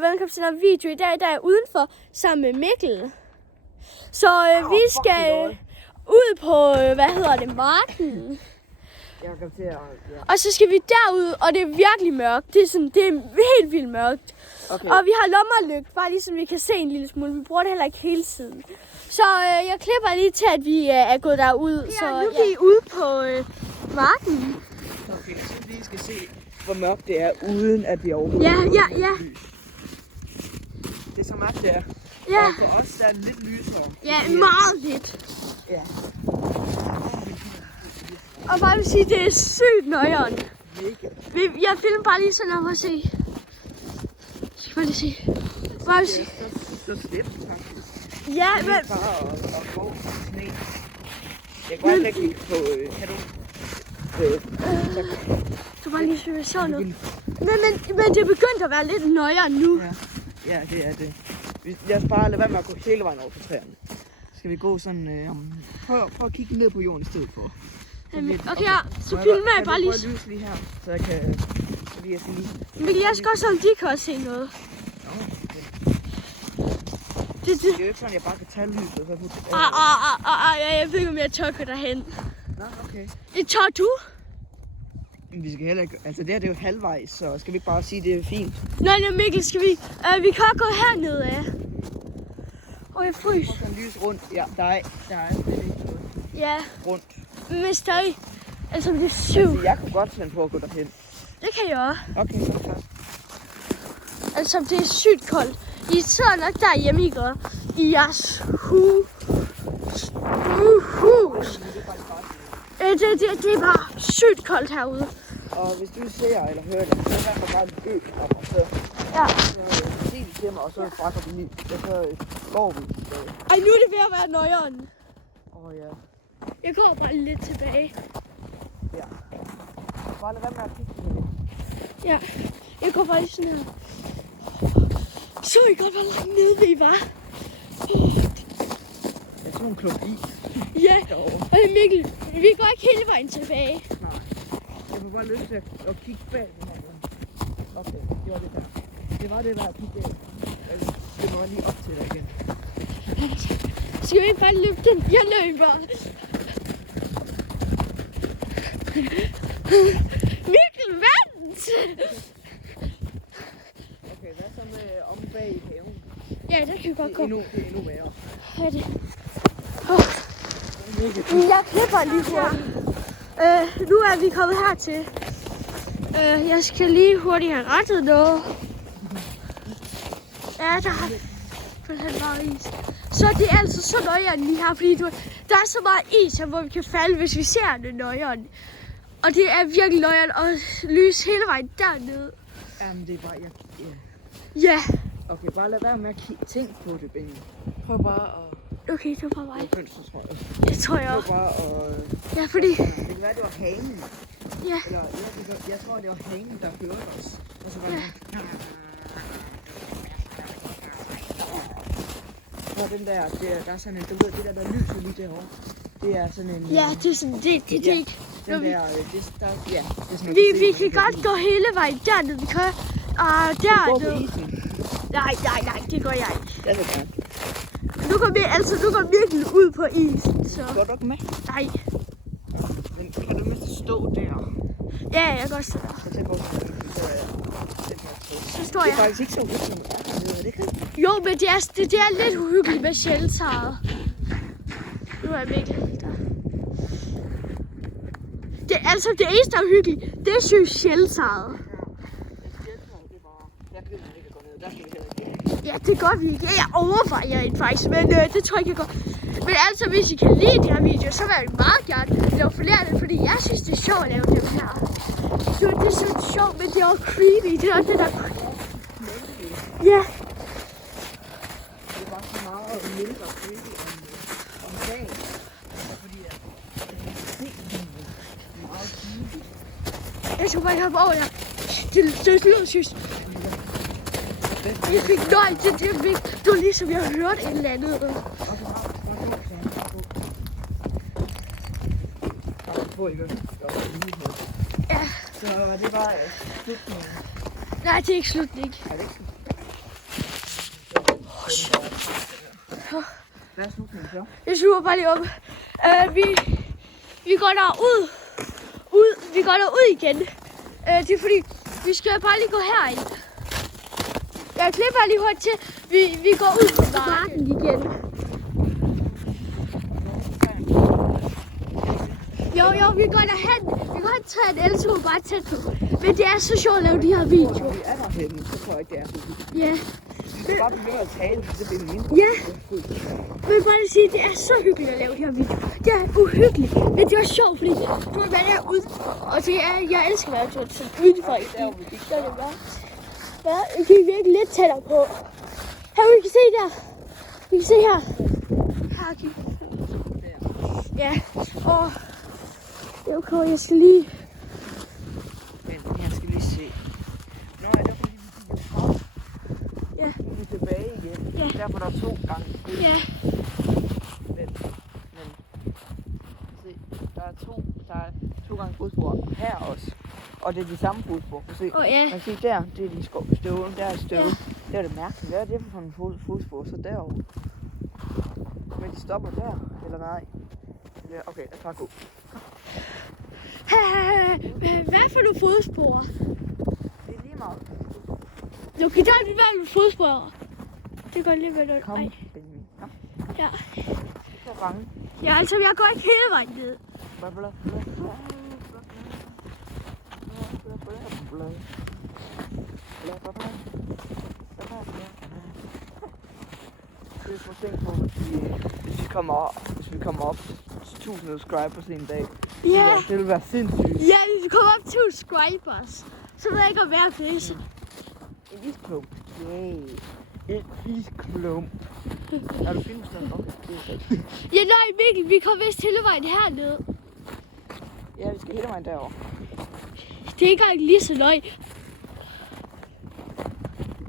velkommen til den video. I dag der er jeg udenfor sammen med Mikkel. Så vi skal ud på, marken. Jeg kan til at, Og så skal vi derud, og det er virkelig mørkt. Det er helt vildt mørkt. Okay. Og vi har lommerlygt, bare ligesom vi kan se en lille smule. Vi bruger det heller ikke hele tiden. Så jeg klipper lige til, at vi er gået derud. Ja, så nu er vi ude på marken. Okay, så vi skal se, hvor mørkt det er, uden at vi overhovedet Ja. Det er så mørkt, det er. Ja. Og for os der er det lidt lysere. Ja, meget lidt. Ja. Og bare vil sige, det er sygt nøjeren. Mega. Jeg filmer bare lige sådan, for at se. Skal bare lige se. Bare vil sige. Så slemt faktisk. Ja, men... Bare og gå sne. Jeg kan godt lægge på, kan du? Du bare lige søge sådan noget. Men det er begyndt at være lidt nøjere nu. Ja, det er det. Lad os bare lade være med at gå hele vejen over på træerne. Skal vi gå sådan, prøv at kigge ned på jorden i stedet for. Okay, ja, så filmer jeg bare lige. Kan du prøve at lyse lige her, så jeg kan lige se lige. Men jeg skal også, om de kan også se noget. Det er jo ikke sådan, jeg bare kan tage lyset. Jeg ved ikke, om jeg tør gå derhen. Nå, okay. Det tør du? Men vi skal heller ikke, altså det her det er jo halvvejs, så skal vi ikke bare sige, at det er fint. Nej, Mikkel, skal vi? Vi kan gå hernede af. Jeg fryser. Prøv at lyse rundt. Ja, der er slet ikke noget. Ja. Rundt. Men stadig. Altså, det er syv. Altså, jeg kunne godt finde på at gå derhen. Det kan jeg også. Okay, så klart. Altså, det er sygt koldt. I sidder nok derhjemme, I gør. I jeres hus. Det er bare sygt koldt herude. Og hvis du ser eller hører det, så er der bare en ø op, og så helt til mig, og så brænder vi lige, og så går vi. Ej, nu er det ved at være nøjeren. Ja. Jeg går bare lidt tilbage. Ja. Bare lad være med at kigge på det. Ja, jeg går bare lige sådan her. Så I godt, hvor langt nede vi var. Jeg tog en klump is. Ja, og Mikkel, vi går ikke hele vejen tilbage. Nej. Jeg får bare lyst til at kigge bag den her. Okay, det var det der. Det var det der at kigge bag. Det var lige op til dig igen. Skal vi ikke bare løbe den? Jeg løber. Mikkel, vent! Okay, hvad så med om bag i haven? Ja, der kan vi godt gå. Det er endnu værre. Hvad er det? Jeg klipper lige hurtigt. Nu er vi kommet hertil. Jeg skal lige hurtigt have rettet noget. Ja, der har simpelthen meget is. Så det er altså så nøjeren lige her, fordi der er så meget is her, hvor vi kan falde, hvis vi ser det nøjeren. Og det er virkelig nøjeren at lyse hele vejen dernede. Jamen, det er bare, Ja. Okay, bare lad være med at tænke på det, Benny. Prøv bare at... Okay, det var bare mig. Tror jeg. Jeg tror jeg Prøv også. bare at... Ja, fordi... Det kan være, det var hanen. Ja. Eller, jeg tror, det var hanen, der hørte os. Og så var det... Og den der er sådan en, du ved, det der lyser lige derovre. Det er sådan en... Ja, det er sådan, det er den der, det er sådan vi kan godt gå hele vejen dernede. Vi kan... dernede. Gå på isen. Nej, det gør jeg ikke. Jeg vil gerne. Nu går virkelig ud på isen, så... Går du ikke med? Nej. Men kan du mindst stå der? Ja, jeg kan godt stå der. Så står Det er jeg. faktisk ikke så uhyggeligt. Det er det. Jo, men det er lidt uhyggeligt med shelteret. Nu er Mikkel der. Det er altså det eneste, der er uhyggeligt. Det er sygt shelteret. Ja, det gør vi ikke. Jeg overvejer det faktisk, men det tror jeg ikke, jeg gør. Men altså, hvis I kan lide de her videoer, så vil jeg meget gerne lave flere af det, fordi jeg synes, det er sjovt at lave dem her. Så det er så sjovt, men det er også creepy. Det er også det, der... Ja. Det er bare så meget mindre creepy om dagen. Fordi det er meget creepy. Jeg skal bare hoppe over jer. Det lyder sygt. Jeg fik nøj til det. Det var ligesom, jeg hørte et eller andet. Ja. Så det var slutningen. Nej, det er ikke slutning. Er det ikke? Hvad er slutningen så? Jeg suger bare lige op. Vi går derud. Vi går derud igen. Det er fordi, vi skal bare lige gå herind. Jeg klipper lige hurtigt til. Vi går ud på marken igen. Jo, vi går derhen. Vi kan godt tage en eltog bare tæt på. Men det er så sjovt at lave de her videoer. Når vi er derhenne, så tror jeg ikke, det er så hyggeligt. Ja. Vi skal bare begynde at tale, så bliver det mindre. Ja. Jeg vil bare lige sige, at det er så hyggeligt at lave de her videoer. Det er uhyggeligt, men det er også sjovt, fordi du er med der ude. Og det er, jeg elsker at være sådan udenfor. Så er det bare. Ja, vi kan virkelig lidt tættere på. Her, vi kan se der. Vi kan se her. Her, kig. Ja, og det er okay, jeg skal lige... Jeg skal lige se. Nå, er det fordi, vi gik fra? Ja. Nu er vi tilbage igen. Ja. Derfor er der 2 gange. Ja. Men se, der er to gange fodspor her også. Og det er de samme fodspor. Se, Ja. man kan se der, det er de støvlen, der er støvlen. Ja. Der er det mærkeligt. Hvad er det for en fodspor? Så derovre. Men de stopper der, eller nej? Ja, okay, lad os bare gå. Hvad for nogle fodspor? Det er lige meget. Okay, der er det være fodspor. Det går lige ved noget. Kom, Benjamin. Kom. Ja. Så bange. Ja, altså, jeg går ikke hele vejen ned. Det er for sent på, hvis vi kommer op til 1000 subscribers en dag. Ja. Det vil være sindssygt. Ja, hvis vi kommer op til subscribers, så ved jeg ikke, om jeg er fisk. En isklump. Yay. En isklump. Er du filmstand? Okay, det er rigtigt. Ja, nej, Mikkel, vi kommer vist hele vejen herned. Ja, vi skal hele vejen derover. Det er ikke engang lige så løg.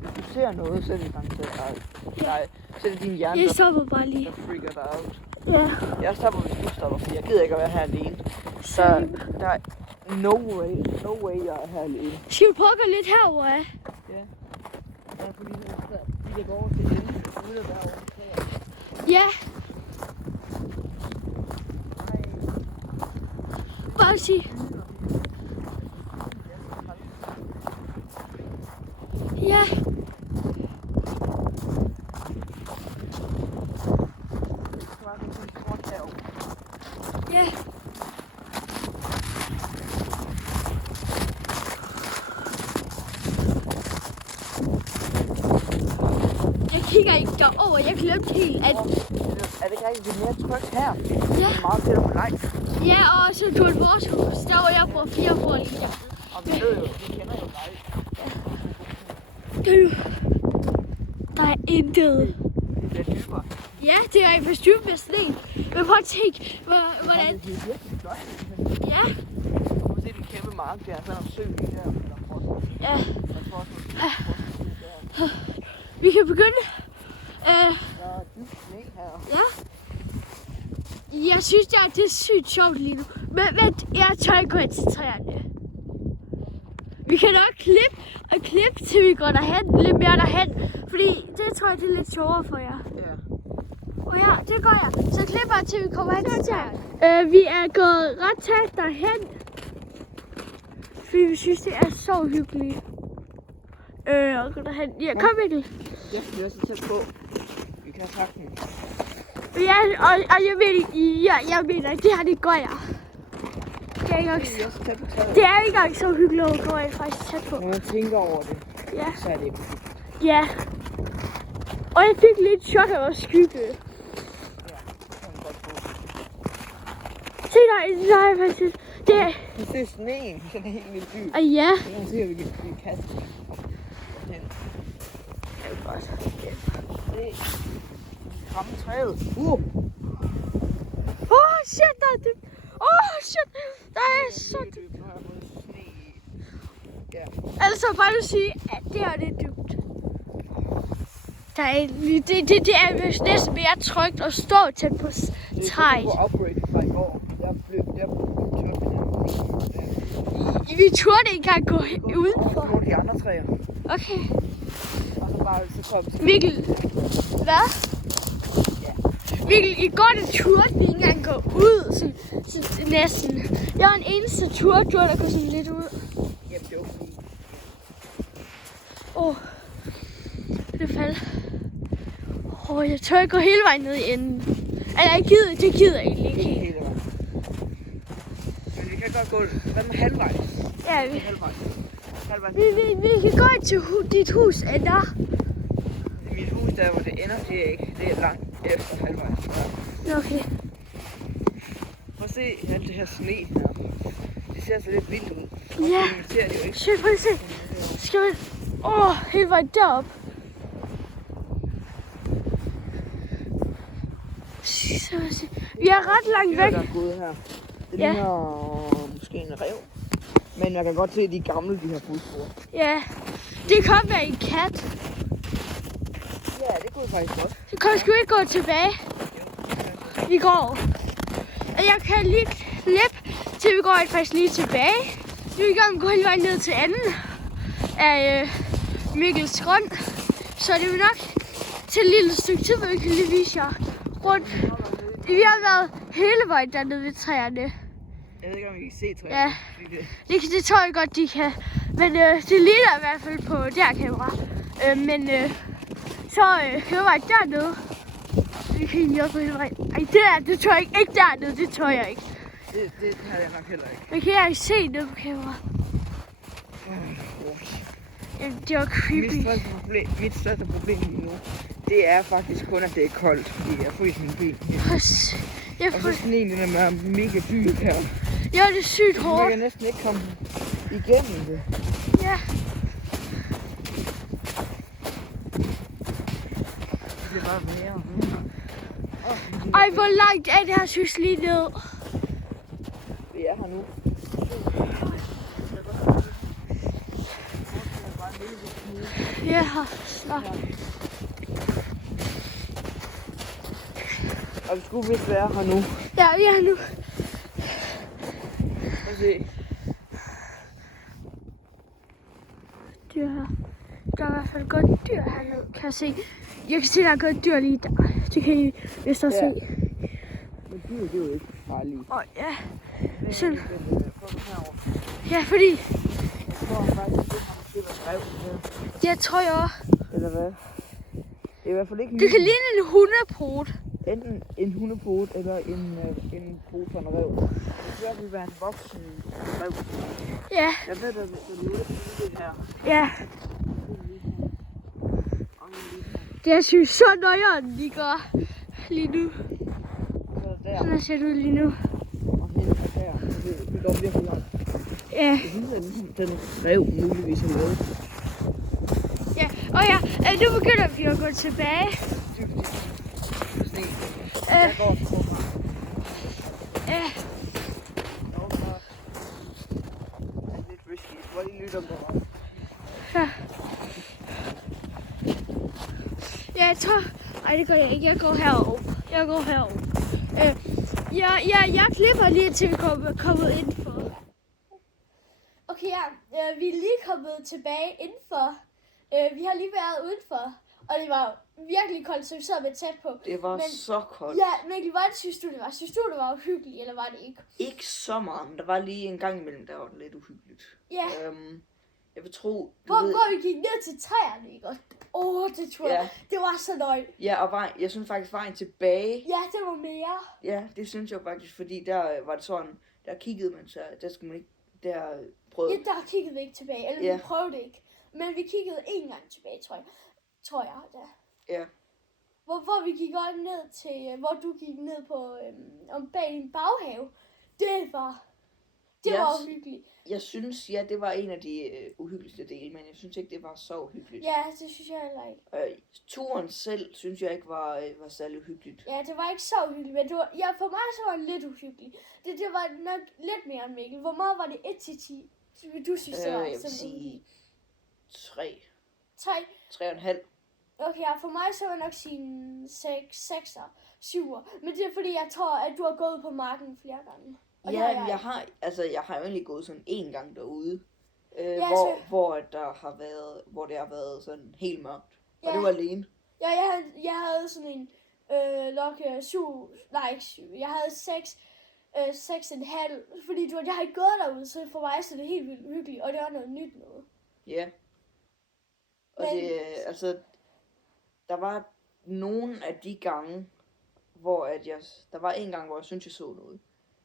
Hvis du ser noget, så er det garanteret dig. Nej, så er det din hjerne, Jeg stopper bare lige. der freaker dig out. Ja. Jeg stopper, hvis du stopper, for jeg gider ikke at være her alene. Så der er no way, jeg er her alene. Skal vi prøve at gå lidt herover af? Ja. Ja, fordi vi kan gå over til enden, og ude derovre. Ja. Bare sig. Ja. Ja. Jeg kigger ikke derover. Jeg glemte helt, at... Er det ikke rigtigt, det er mere trygt her? Ja. Det er meget tættere på live. Ja, og så du vores hus. Der var jeg på 4 for lige der. Og vi ved jo, vi kender jo live. Der er intet. Det er dybere. Ja, det er en forstyrret med sne. Men prøv at tænke, hvordan... Det er virkelig flot. Ja. Du kan se den kæmpe mark der, så er der sø lige der. Ja. Jeg tror også, Vi kan begynde. der er dybt sne her. Ja. Jeg synes, det er sygt sjovt lige nu. Men vent, jeg tør ikke gå ind til træerne. Vi kan nok klippe, til vi går derhen, lidt mere derhen. Fordi det tror jeg, det er lidt sjovere for jer. Ja. Og ja, det gør jeg. Så klipper jeg, til vi kommer hen til træerne. Vi er gået ret tæt derhen. Fordi vi synes, det er så hyggeligt. Og gå derhen. Ja, kom Mikkel. Jeg skal også tæt på. Vi kan sagtens. Ja, og jeg mener, det her, det gør jeg. Det er ikke engang, det er ikke engang så hyggeligt at gå ind faktisk tæt på. Når man tænker over det, Ja. så er det ikke. Ja. Og jeg fik lidt chok af vores skygge. Ja, det kan man godt få. Se der er faktisk... Det er... Du ser sneen, den er helt vildt dyb. Og ja. Så kan se, at vi kan kaste den. Det er godt. Se. Ramme træet. Shit, der er dybt. Shit, der er så dybt. Nu har jeg fået sne i. Ja. Altså bare du sige, at det her det er dybt. Der er, det er vist næsten mere trygt at stå tæt på træet. Det er upgrade fra i går. Vi turde ikke engang gå udenfor. Nogle af de andre træer. Okay. Og så bare, så kom vi. Mikkel, hvad? Ja. Mikkel, i går der turde vi ikke engang gå ud, sådan næsten. Jeg var den eneste tur, der gå sådan lidt ud. Jamen, det var fint. Det faldt. Jeg tør ikke gå hele vejen ned i enden. Eller det gider jeg egentlig ikke Ikke helt. hele vejen. Men vi kan godt gå, hvad med halvvejs? Ja, Halvvejs. Halvvejs. vi kan gå ind til dit hus, Ender. Mit hus der, hvor det ender, det er ikke. Det er langt efter halvvejs. Okay. Prøv at se alt det her sne her. Det ser så lidt vildt ud. Ja. Det ser det jo ikke. Shit, prøv at se. Skal vi... hele vejen derop. Vi er ret langt væk. Der er gået her. Det Ja. ligner måske en rev. Men jeg kan godt se, at de er gamle, de her fodspor. Ja. Det kan være en kat. Ja, det kunne faktisk godt. Så kan vi ikke gå tilbage. Vi går. Og jeg kan lige klippe, til vi går faktisk lige tilbage. Nu er vi i gang med at gå hele vejen ned til enden af Mikkels grund. Så det er nok til et lille stykke tid, hvor vi kan lige vise jer rundt. Vi har været hele vejen dernede ved træerne. Jeg ved ikke, om I kan se træerne. Ja. Det Det tror jeg godt, de kan. Men det ligner i hvert fald på det her kamera. Så hele vejen dernede. Vi kan egentlig også gå hele vejen. Ej, det tror jeg ikke. Ikke dernede, det tror jeg ikke. det havde jeg nok heller ikke. Men kan jeg se ned på kamera? Jamen, det var creepy. Mit største problem lige nu, det er faktisk kun, at det er koldt, fordi jeg fryser min ben. Og så sneen, den er mega dyb her. Ja, det er sygt Jeg hårdt. kan næsten ikke komme igennem det. Ja. Det er bare mere. Ej, hvor langt er det her, synes lige ned? Vi er her nu. Ja, så. Og vi skulle vist være her nu. Ja, vi er her nu. Prøv at se. Dyr her. Der er i hvert fald godt dyr hernede, kan jeg se. Jeg kan se, der er godt dyr lige der. Det kan I vist også Ja. se. Men dyr, det er jo ikke farlige. Ja. Sådan. Ja, fordi... Jeg tror faktisk, det var rev. Jeg tror jeg også. Eller hvad? Det er i hvert fald ikke Det kan ligne en hundeprot. enten en hundepot eller en pot fra en rev. Det kan i hvert fald være en voksen rev. Ja, Jeg ved, der er det her. ja. Det er synes så nøjeren, de gør lige nu. Så der. Sådan ser det ud lige nu. Og hen og der. Det går virkelig langt. Ja, Jeg synes, at den rev muligvis har lavet. ja. Og ja, nu begynder vi at gå tilbage. Jeg går forfra. Ja, Det er lidt risky. Hvor lige lytter på mig. ja, jeg tror... Ej, det gør jeg ikke. Jeg går herover. Jeg klipper lige til vi kommet indenfor. Okay, ja. Vi er lige kommet tilbage indenfor. Vi har lige været udenfor. Og det var virkelig koldt, så vi sad med tæt på. Det var så koldt. Ja, Mikkel, hvordan synes du, det var? Synes du, det var uhyggeligt, eller var det ikke? Ikke så meget, men der var lige en gang imellem, der var det lidt uhyggeligt. Ja. Jeg vil tro... Hvor vi gik ned til træerne, ikke? Det tror jeg. Ja. Det var så nøj. Ja, og jeg synes faktisk vejen tilbage. Ja, det var mere. Ja, det synes jeg faktisk, fordi der var det sådan, der kiggede man så, der skulle man ikke, der prøvede. Ja, der kiggede vi ikke tilbage, eller Ja. vi prøvede ikke. Men vi kiggede en gang tilbage, tror jeg da. Ja. Hvor vi gik også ned til, hvor du gik ned på, om bag din baghave. Det var uhyggeligt. Jeg synes, ja, det var en af de uhyggeligste dele, men jeg synes ikke, det var så uhyggeligt. Ja, det synes jeg heller ikke. Turen selv, synes jeg ikke var særlig uhyggeligt. Ja, det var ikke så uhyggeligt, men for mig så var det lidt uhyggeligt. Det var nok lidt mere end Mikkel. Hvor meget var det 1-10? Du synes, det var Jeg vil sådan sige 3. 3? 3,5. Okay, ja, for mig så var jeg nok sige 6'er, 7'er. Men det er fordi, jeg tror, at du har gået på marken flere gange. Og Ja, men jeg har jo egentlig gået sådan en gang derude, Ja, hvor det har været sådan helt mørkt. Og det var alene. Ja, jeg havde sådan en Nokia 7, nej ikke 7, jeg havde 6,5, fordi jeg har ikke gået derude, så for mig så er det helt vildt hyggeligt, og det var noget nyt noget. Ja. Og Men- det, altså, der var nogle af de gange, hvor der var en gang, hvor jeg syntes, jeg så noget.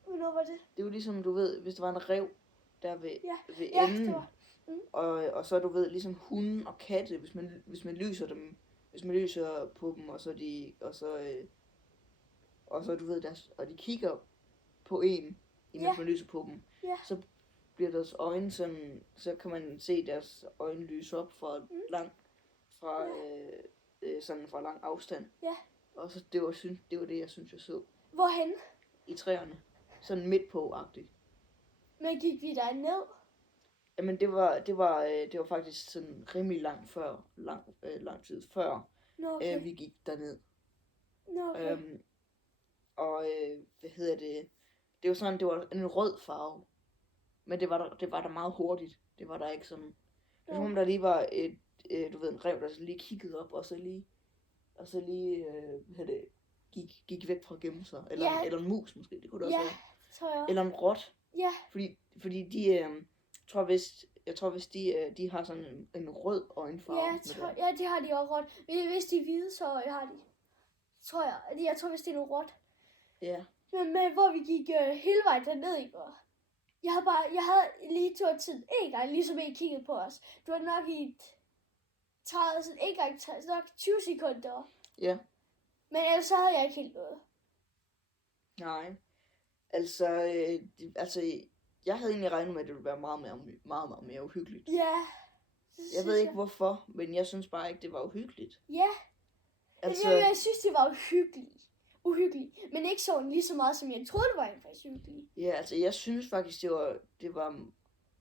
Hvornår var det? Det var ligesom, du ved, hvis der var en rev der ved Ja, enden, det var. og så du ved, ligesom hunde og katte, hvis man lyser dem, hvis man lyser på dem, og så du ved, og de kigger på en, imens man lyser på dem, så bliver deres øjne sådan, så kan man se deres øjne lyse op fra sådan fra lang afstand. Ja. Og så det var det, jeg synes, jeg så Hvorhen? i træerne. Sådan midt på-agtigt. Men gik vi der ned? Jamen det var faktisk sådan rimelig lang tid før Nå, okay. vi gik derned. Nå, okay. Hvad hedder det? Det var sådan, det var en rød farve. Men det var der meget hurtigt. Det var der ikke sådan. Det var som om der lige var du ved, en rev, der lige kiggede op, og så lige gik væk fra at gemme sig. Eller en mus måske, det kunne det også være. Tror jeg. Eller en rot. Ja. Fordi de, jeg tror hvis de har sådan en rød øjenfarve. Ja, det har de også råt. Hvis de er hvide, så har de. Tror jeg. Jeg tror, hvis det er noget råt. Ja. Men hvor vi gik hele vejen derned i går. Jeg havde lige taget tid en gang, ligesom I kiggede på os. Det var nok i 20 sekunder. Ja. Men ellers så havde jeg ikke helt noget. Nej. Altså, jeg havde egentlig regnet med, at det ville være meget mere uhyggeligt. Ja. Jeg ved ikke hvorfor, men jeg synes bare ikke, det var uhyggeligt. Ja. Altså, Jeg synes, det var uhyggeligt. Men ikke sådan lige så meget, som jeg troede, det var faktisk uhyggeligt. ja, altså, jeg synes faktisk, det var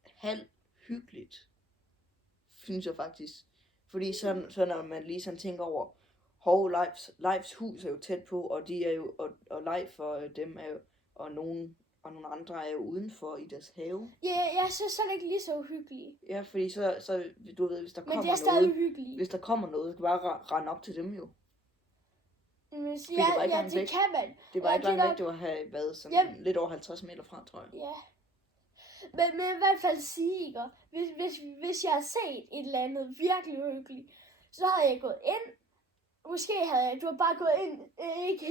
halv hyggeligt. Synes jeg faktisk. Fordi så når man lige sådan tænker over, Leifs hus er jo tæt på, og de er jo, og Leif og dem er jo, og nogle andre er jo udenfor i deres have. Ja, jeg synes så er det ikke lige så uhyggeligt. Ja, fordi så du ved, hvis der Men kommer det er stadig noget, uhyggeligt. hvis der kommer noget, så kan bare rende op til dem jo. Det væk. kan man. Det var Ja, ikke det langt er væk, det var have været sådan lidt over 50 meter fra, tror jeg. Ja. Men i hvert fald sige, ikke? Hvis jeg har set et eller andet virkelig uhyggeligt, så havde jeg gået ind. Måske havde du bare gået ind, ikke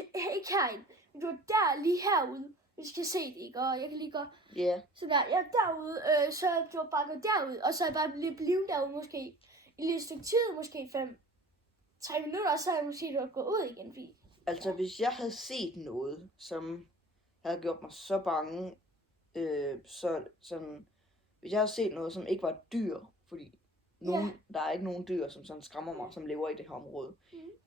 herind, men du var der lige herude. Vi skal se det, ikke? Og jeg kan lige gå sådan der. Jeg er derude, så du var bare gået derud, og så er jeg bare blevet derude måske i lidt stykke tid, måske 3 minutter, og så er jeg måske gået ud igen. Fordi, Altså, hvis jeg havde set noget, som havde gjort mig så bange, hvis jeg havde set noget, som ikke var et dyr, fordi der er ikke nogen dyr, som sådan skræmmer mig, som lever i det her område.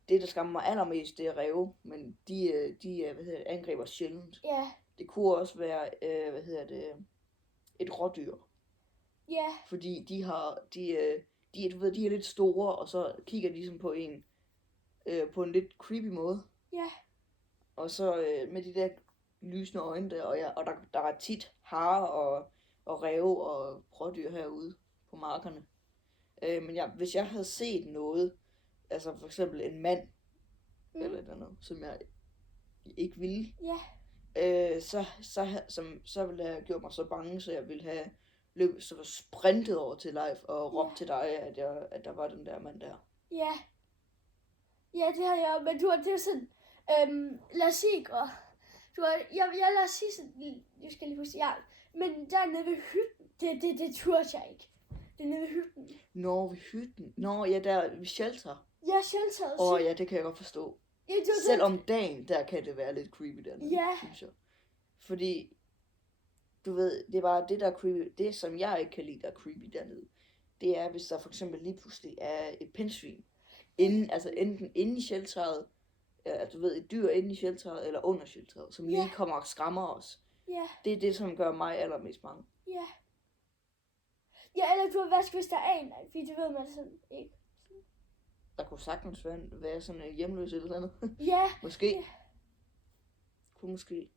Det, der skræmmer mig allermest, det er ræve, men de angriber sjældent. ja. Det kunne også være, et rådyr. Ja. Fordi de er lidt store, og så kigger de sådan på en, på en lidt creepy måde. Ja. Og så med de der lysende øjne der, og der er tit harer og ræve og rådyr herude på markerne. Men hvis jeg havde set noget, altså for eksempel en mand, eller noget, som jeg ikke ville, så ville jeg have gjort mig så bange, så jeg ville have løbet, så sprintet over til Leif og råbt til dig, at der var den der mand der. Ja. Ja, det har jeg, men det er sådan, lad os sige, jeg lad os sige sådan, jeg skal lige huske, men dernede ved hytten, det turde jeg ikke. Det er nede ved hytten. Nå, ved hytten. Nå, ja, der ved shelter. Ja, shelter. Ja, det kan jeg godt forstå. Ja, selv om dagen, der kan det være lidt creepy dernede, synes jeg. Fordi, du ved, det er bare det, der er creepy. Det, som jeg ikke kan lide, der er creepy dernede, det er, hvis der for eksempel lige pludselig er et pindsvin. Enten inde i shelteret, du ved, et dyr inde i shelteret, eller under shelteret, som lige kommer og skræmmer os. Ja. Det er det, som gør mig allermest bange. Ja. Ja, eller du har hvis der er en, fordi det ved man sådan ikke. Der kunne sagtens være sådan en hjemløs eller andet. Ja. Måske. Ja. Kunne måske.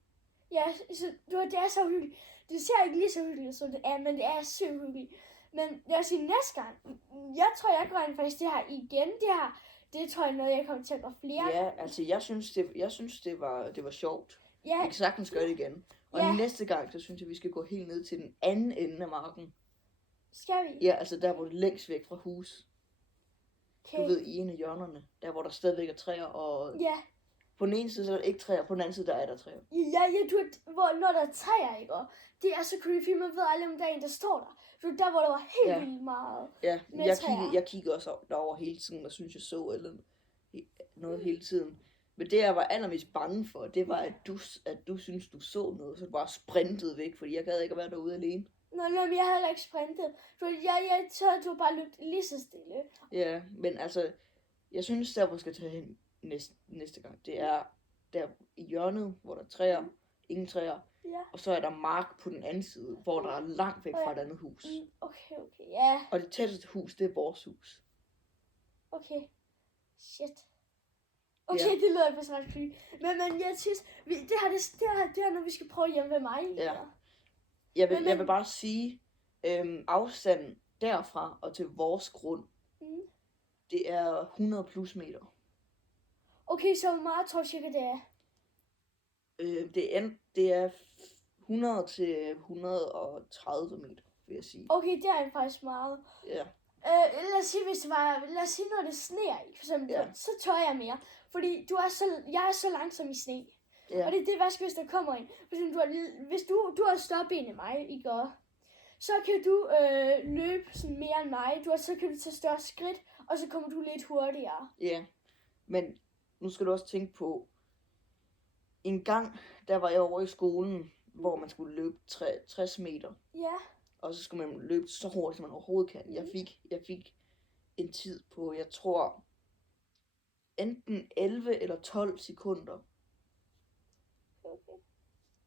Ja, så det er så hyggeligt. Det ser ikke lige så hyggeligt, som det er, men det er så hyggeligt. Men jeg vil sige, næste gang, jeg tror, jeg går ind faktisk det her igen. Det her, det tror jeg er noget, jeg kommer til at gøre flere. Ja, altså jeg synes det var sjovt. Ja. Vi kan sagtens gøre det igen. Og næste gang, så synes jeg, vi skal gå helt ned til den anden ende af marken. Skal vi? Ja, altså der, hvor det er længst væk fra hus. Okay. Du ved, i en af hjørnerne. Der, hvor der stadigvæk er træer. Og Ja. på den ene side, så er der ikke træer. På den anden side, der er der træer. Ja, du ved, når der er træer, ikke? Og det er så creepy, man ved aldrig, om der er en, der står der. Du ved, der, hvor der var helt vildt meget. Ja, med jeg kiggede også derover hele tiden, og synes, jeg så eller noget hele tiden. Men det, jeg var allermest bange for, det var, at du synes, du så noget, så du bare sprintede væk, fordi jeg gad ikke at være derude alene. Nå, men jeg havde heller ikke sprintet. Jeg tør, du bare løbet lige så stille. Ja, men altså, jeg synes, der hvor skal tage hen næste gang, det er der i hjørnet, hvor der er træer, ingen træer, og så er der mark på den anden side, hvor der er langt væk fra et andet hus. Okay, ja. Og det tætteste hus, det er vores hus. Okay, shit. Okay, det lyder faktisk ret creepy. Men jeg synes, det her når vi skal prøve hjemme ved mig. Ja. Jeg vil bare sige, afstanden derfra og til vores grund, det er 100 plus meter. Okay, så hvor meget tror du cirka det er? Det er 100 til 130 meter, vil jeg sige. Okay, det er faktisk meget. Ja. Lad os sige, når det sneer, for eksempel, så tør jeg mere. Fordi jeg er så langsom i sne. Ja. Og det er værst, hvis der kommer en. Hvis du har større ben end mig, ikke? Så kan du løbe sådan mere end mig. Så kan du tage større skridt, og så kommer du lidt hurtigere. Ja, men nu skal du også tænke på, en gang, der var jeg over i skolen, hvor man skulle løbe 60 meter. Ja. Og så skulle man løbe så hurtigt, som man overhovedet kan. Jeg fik en tid på, jeg tror, enten 11 eller 12 sekunder. Okay.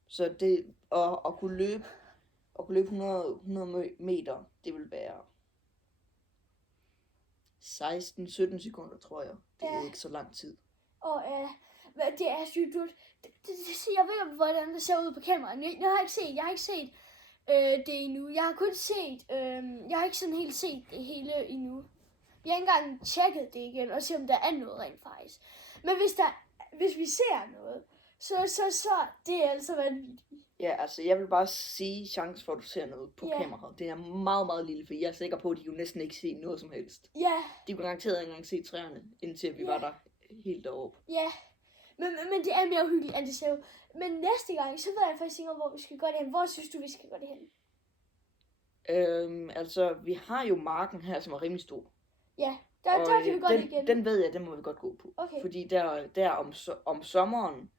Så det, at kunne løbe 100 meter, det vil være 16-17 sekunder, tror jeg. Det er ikke så lang tid. Det er sygt. Jeg ved ikke, hvordan det ser ud på kameraet. Jeg har ikke set det endnu. Jeg har kun set, jeg har ikke sådan helt set det hele endnu. Jeg har ikke engang tjekket det igen, og se om der er noget rent faktisk. Men hvis vi ser noget, så det er altså vanvittigt. Ja, altså jeg vil bare sige, chance for at du ser noget på kameraet, det er meget, meget lille, for jeg er sikker på, at de jo næsten ikke se noget som helst. Ja. De kunne garanteret ikke engang se træerne, indtil vi var der helt deroppe. Ja, men det er mere uhyggeligt, end det ser ud. Men næste gang, så ved jeg faktisk ikke, hvor vi skal gå det hen. Hvor synes du, vi skal gå det hen? Altså, vi har jo marken her, som er rimelig stor. Ja, der kan vi godt igen. Den ved jeg, den må vi godt gå på. Okay. Fordi der om sommeren,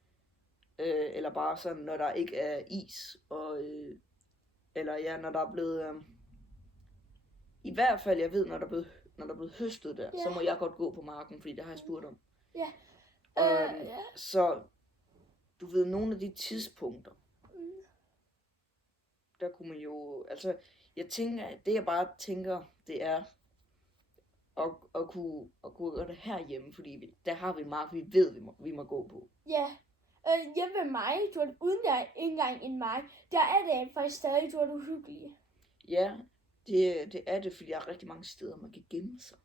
eller bare sådan, når der ikke er is, og, eller når der er blevet, i hvert fald, jeg ved, når der er blevet høstet der, så må jeg godt gå på marken, fordi det har jeg spurgt om. Ja. Så, du ved, nogle af de tidspunkter, der kunne man jo, altså, jeg bare tænker, det er, at kunne gøre det herhjemme, fordi der har vi en mark, vi ved, vi må gå på. Ja. Hjemme ved mig, uden der er ikke engang en mark, der er det faktisk stadig, uhyggeligt. Ja, det er det, fordi der er rigtig mange steder, man kan gemme sig.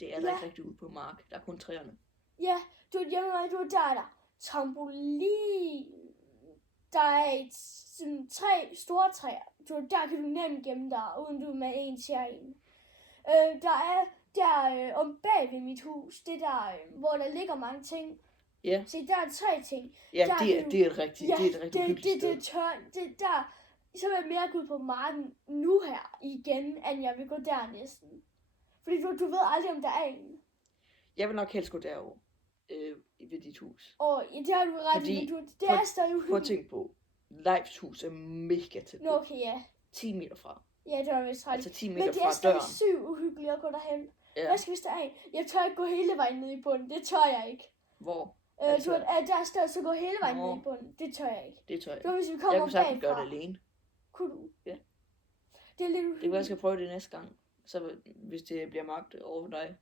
Det er der ikke rigtig ude på mark, der er kun træerne. Ja, hjemme ved mig, der er der trampolin, der er sådan 3 store træer, der kan du nemt gemme dig, uden du med en til en. Der er der om bag ved mit hus, det der, hvor der ligger mange ting. Ja. Se, der er 3 ting. Ja, det er et rigtig hyggeligt sted. Der, så vil jeg mere gå ud på marken nu her igen, end jeg vil gå der næsten. Fordi du ved aldrig, om der er en. Jeg vil nok helst gå derover ved dit hus. Det har du ret i, det er stadig uhyggeligt. Prøv at tænke på, Leifs hus er mega tæt på. Okay, ja. 10 meter fra. Ja, det var vist ret. Altså 10 meter fra døren. Men det er stadig sygt uhyggeligt at gå derhen. Ja. Hvad skal vi stå af? Jeg tør ikke gå hele vejen ned i bunden. Det tør jeg ikke. Hvor? Der er stadig så gå hele vejen ned i bunden. Det tør jeg ikke. Det tør jeg ikke. Hvis vi kommer jeg kunne sagtens gøre det alene. Kunne du? Ja. Det er lidt uhyggeligt. Det kan være, jeg skal prøve det næste gang. Så hvis det bliver magt over for dig,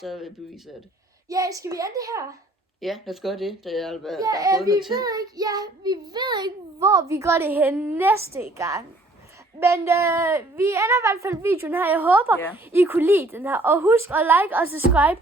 så beviser jeg det. Ja, skal vi ende det her? Ja, lad os gøre det. Der er vi ved ikke, hvor vi gør det hen næste gang. Men vi ender i hvert fald videoen her. Jeg håber, I kunne lide den her. Og husk at like og subscribe.